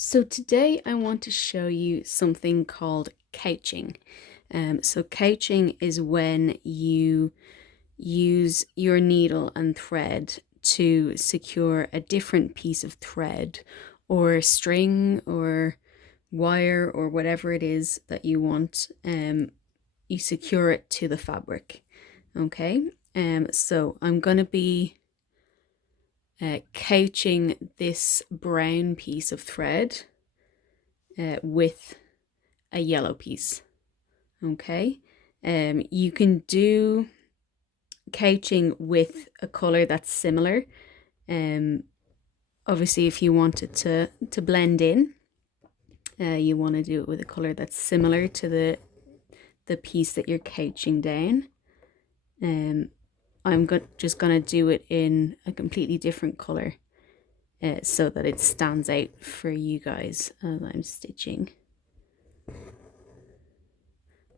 So today I want to show you something called couching. So couching is when you use your needle and thread to secure a different piece of thread or string or wire or whatever it is that you want. You secure it to the fabric. Okay. So I'm going to be couching this brown piece of thread with a yellow piece. Okay. You can do couching with a color that's similar. Um, Obviously, if you want it to blend in, you want to do it with a color that's similar to the piece that you're couching down. I'm just gonna do it in a completely different color, so that it stands out for you guys as I'm stitching.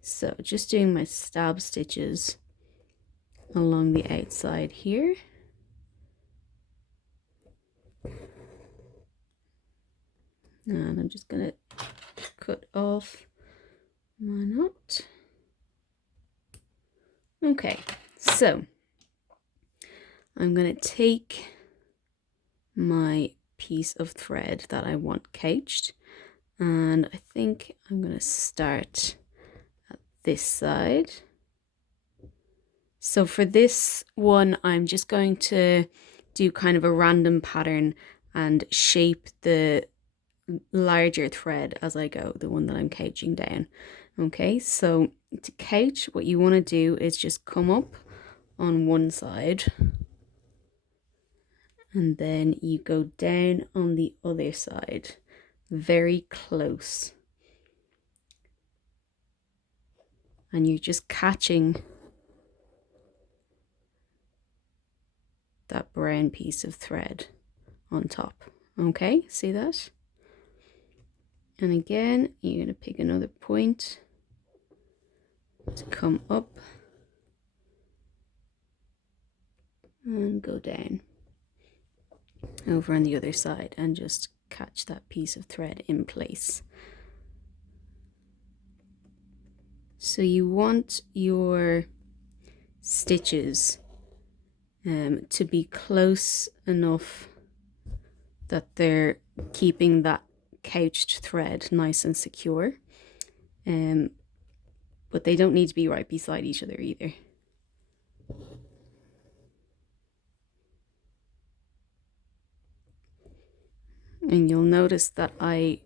So just doing my stab stitches along the outside here. And I'm just going to cut off my knot. Okay, so I'm going to take my piece of thread that I want couched, and I think I'm going to start at this side. So for this one, I'm just going to do kind of a random pattern and shape the larger thread as I go, the one that I'm couching down. Okay, so to couch, what you want to do is just come up on one side and then you go down on the other side, very close, and you're just catching that brown piece of thread on top. Okay, see that? And again, you're going to pick another point to come up and go down over on the other side and just catch that piece of thread in place. So you want your stitches to be close enough that they're keeping that couched thread nice and secure, but they don't need to be right beside each other either. And you'll notice that I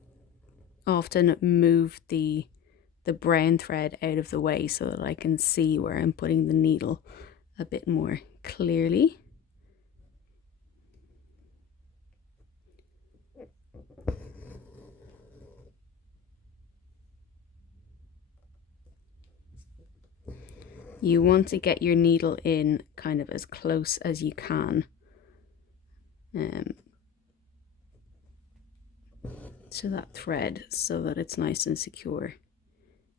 often move the brown thread out of the way so that I can see where I'm putting the needle a bit more clearly. You want to get your needle in kind of as close as you can to that thread so that it's nice and secure.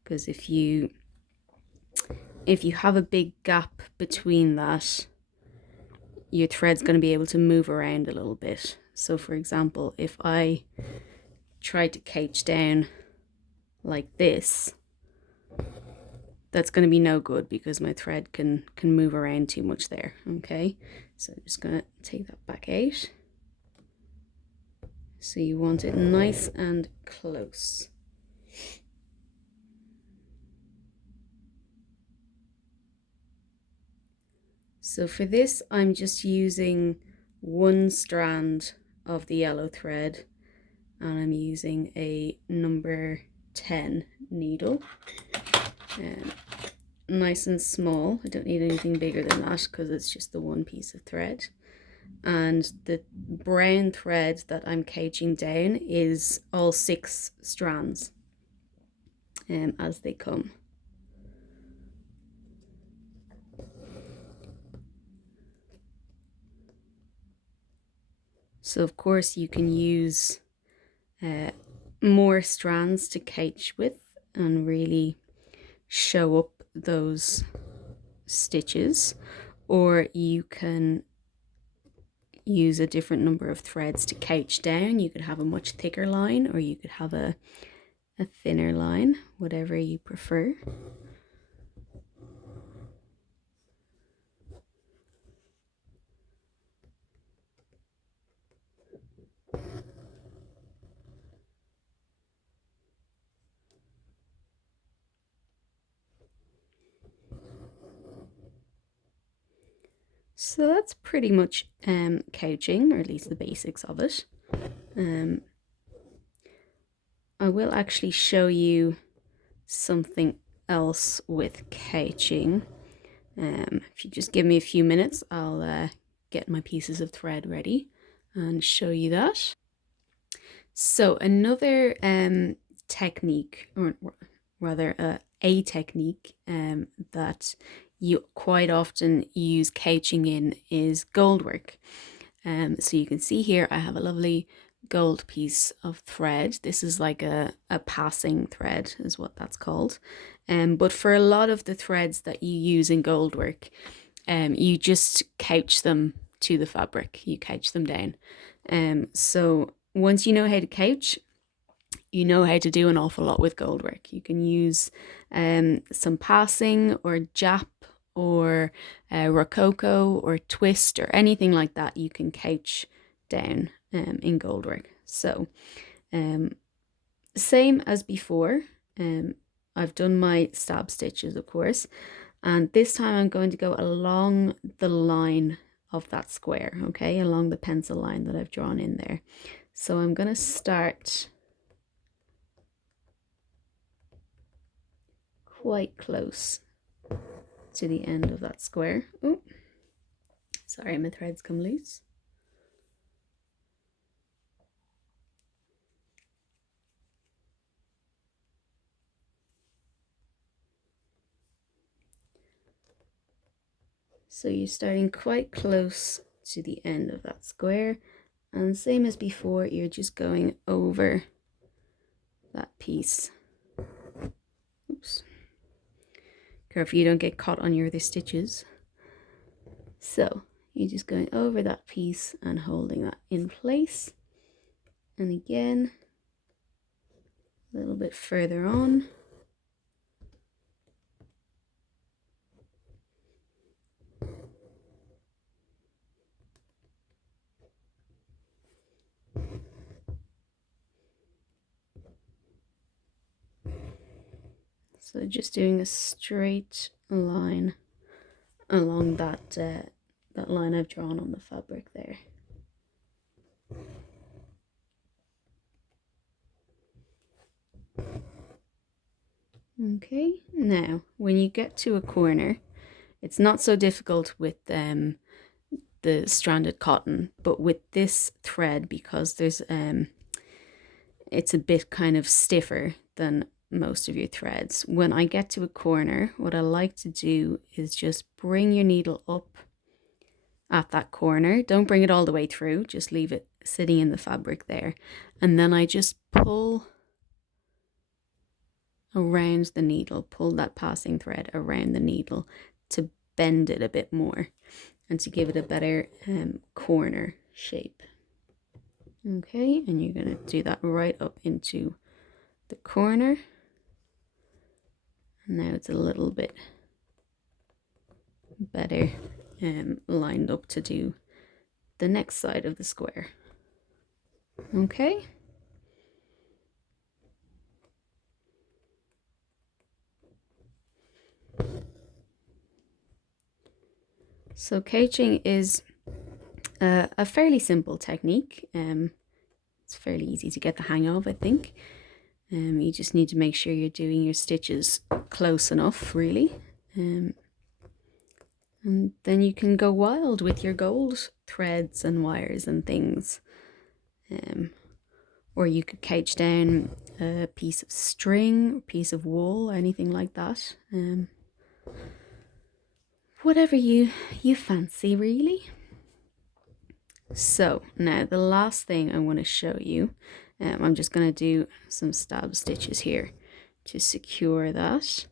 Because if you have a big gap between that, your thread's going to be able to move around a little bit. So for example, if I try to couch down like this, that's going to be no good because my thread can move around too much there. Okay, so I'm just going to take that back out. So you want it nice and close. So for this, I'm just using one strand of the yellow thread, and I'm using a number 10 needle. Nice and small. I don't need anything bigger than that because it's just the one piece of thread. And the brown thread that I'm couching down is all 6 strands as they come. So of course you can use more strands to couch with and really show up those stitches, or you can use a different number of threads to couch down. You could have a much thicker line, or you could have a thinner line, whatever you prefer. So that's pretty much couching, or at least the basics of it. I will actually show you something else with couching. If you just give me a few minutes, I'll get my pieces of thread ready and show you that. So another technique, or rather a technique that you quite often use couching in is gold work. So you can see here I have a lovely gold piece of thread. This is like a passing thread is what that's called. But for a lot of the threads that you use in gold work, you just couch them to the fabric. You couch them down. So once you know how to couch, you know how to do an awful lot with gold work. You can use some passing or jap or rococo or twist or anything like that. You can couch down in gold work. So same as before, I've done my stab stitches, of course, and this time I'm going to go along the line of that square, okay, along the pencil line that I've drawn in there. So I'm going to start quite close to the end of that square. Oh, sorry, my threads come loose. So you're starting quite close to the end of that square, and same as before, you're just going over that piece. Oops. Careful you don't get caught on your other stitches. So you're just going over that piece and holding that in place. And again, a little bit further on. So just doing a straight line along that line I've drawn on the fabric there. Okay, now when you get to a corner, it's not so difficult with the stranded cotton, but with this thread, because there's it's a bit kind of stiffer than most of your threads. When I get to a corner, what I like to do is just bring your needle up at that corner. Don't bring it all the way through, just leave it sitting in the fabric there. And then I just pull around the needle, pull that passing thread around the needle to bend it a bit more and to give it a better corner shape. Okay, and you're going to do that right up into the corner. And now it's a little bit better lined up to do the next side of the square. Okay. So couching is a fairly simple technique. It's fairly easy to get the hang of, I think. You just need to make sure you're doing your stitches close enough, really. And then you can go wild with your gold threads and wires and things. Or you could couch down a piece of string, a piece of wool, anything like that. Whatever you fancy, really. So now the last thing I want to show you, I'm just going to do some stab stitches here to secure that.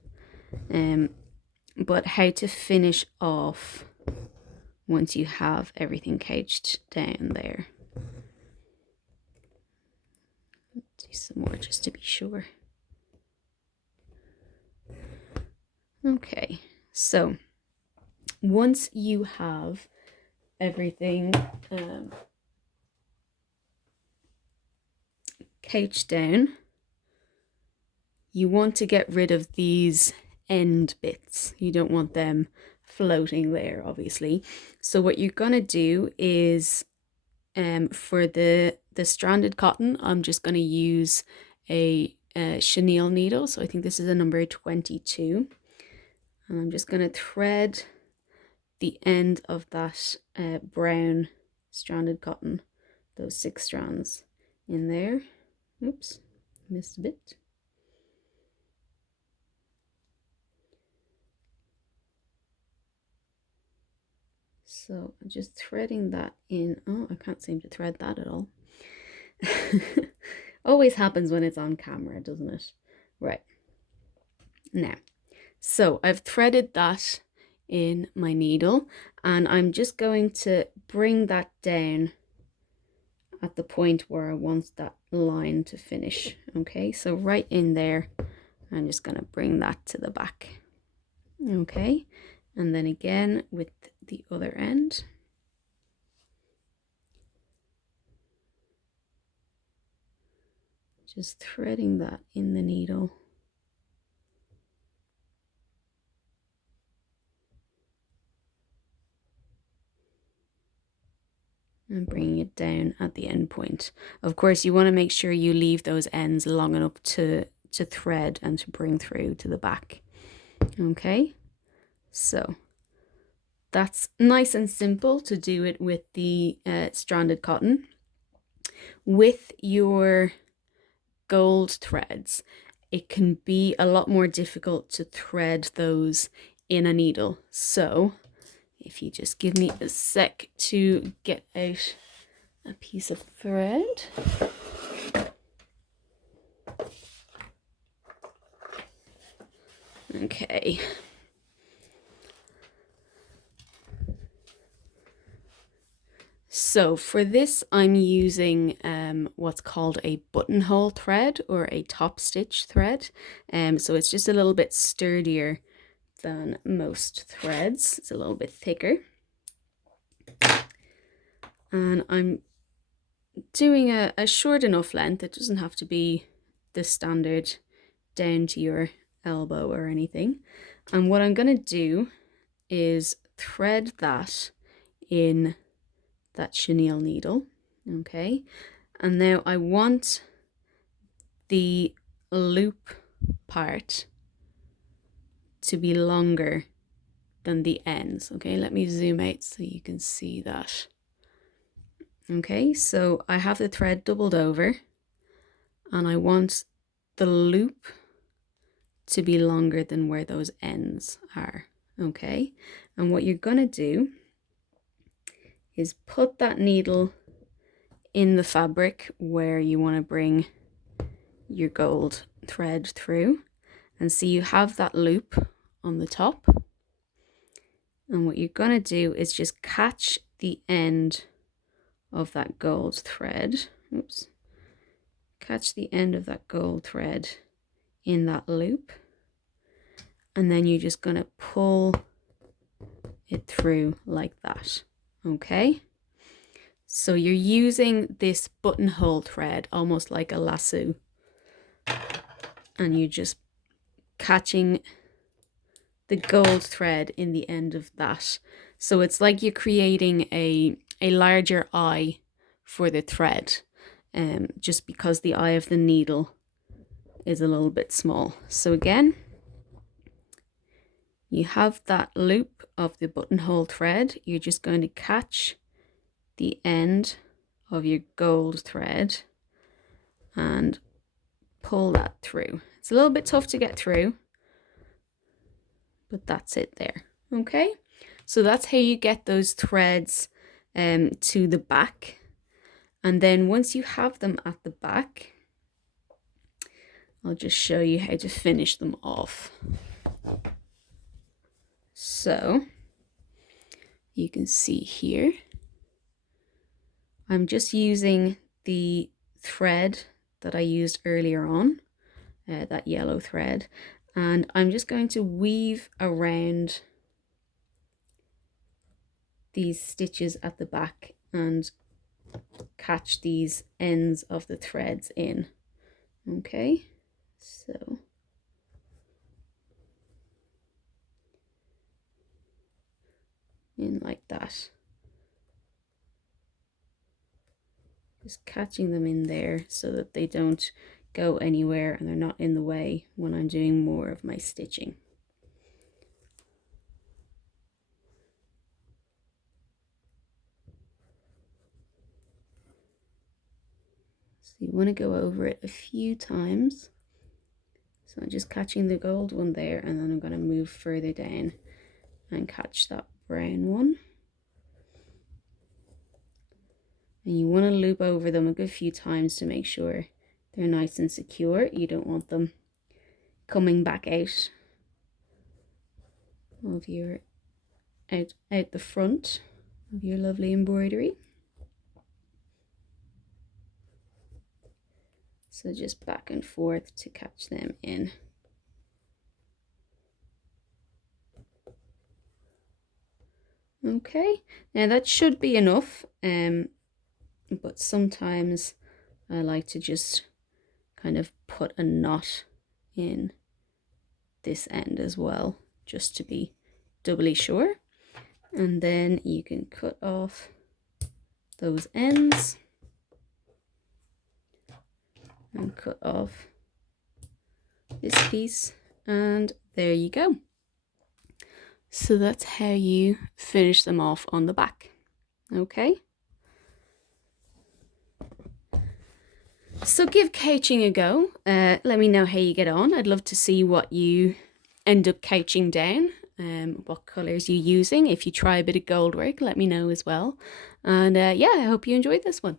But how to finish off once you have everything couched down there. Let's do some more just to be sure. Okay, so once you have everything couched down, you want to get rid of these end bits. You don't want them floating there, obviously. So what you're gonna do is for the stranded cotton, I'm just gonna use a chenille needle. So I think this is a number 22. And I'm just gonna thread the end of that brown stranded cotton, those 6 strands in there. Oops, missed a bit. So I'm just threading that in. Oh, I can't seem to thread that at all. Always happens when it's on camera, doesn't it? Right. Now, so I've threaded that in my needle, and I'm just going to bring that down at the point where I want that line to finish. Okay, so right in there, I'm just going to bring that to the back. Okay, and then again with the other end. Just threading that in the needle. And bringing it down at the end point. Of course, you want to make sure you leave those ends long enough to thread and to bring through to the back. Okay, so that's nice and simple to do it with the stranded cotton. With your gold threads, it can be a lot more difficult to thread those in a needle. So if you just give me a sec to get out a piece of thread. Okay. So for this, I'm using what's called a buttonhole thread or a top stitch thread. So it's just a little bit sturdier than most threads. It's a little bit thicker. And I'm doing a short enough length. It doesn't have to be the standard down to your elbow or anything. And what I'm going to do is thread that in that chenille needle. Okay, and now I want the loop part to be longer than the ends. Okay, let me zoom out so you can see that. Okay, so I have the thread doubled over and I want the loop to be longer than where those ends are. Okay, and what you're gonna do is put that needle in the fabric where you want to bring your gold thread through, and see you have that loop on the top. And what you're going to do is just catch the end of that gold thread. Oops. Catch the end of that gold thread in that loop, and then you're just going to pull it through like that. Okay, so you're using this buttonhole thread almost like a lasso, and you're just catching the gold thread in the end of that. So it's like you're creating a larger eye for the thread, just because the eye of the needle is a little bit small. So again, you have that loop of the buttonhole thread. You're just going to catch the end of your gold thread and pull that through. It's a little bit tough to get through, but that's it there. Okay, so that's how you get those threads to the back. And then once you have them at the back, I'll just show you how to finish them off. So you can see here, I'm just using the thread that I used earlier on, that yellow thread, and I'm just going to weave around these stitches at the back and catch these ends of the threads in. Okay, so in like that, just catching them in there so that they don't go anywhere and they're not in the way when I'm doing more of my stitching. So you want to go over it a few times. So I'm just catching the gold one there, and then I'm going to move further down and catch that brown one. And you want to loop over them a good few times to make sure they're nice and secure. You don't want them coming back out of your out the front of your lovely embroidery. So just back and forth to catch them in. Okay, now that should be enough, but sometimes I like to just kind of put a knot in this end as well, just to be doubly sure. And then you can cut off those ends and cut off this piece, and there you go. So that's how you finish them off on the back. Okay, so give couching a go. Let me know how you get on. I'd love to see what you end up couching down, what colours you're using. If you try a bit of gold work, let me know as well. And yeah, I hope you enjoyed this one.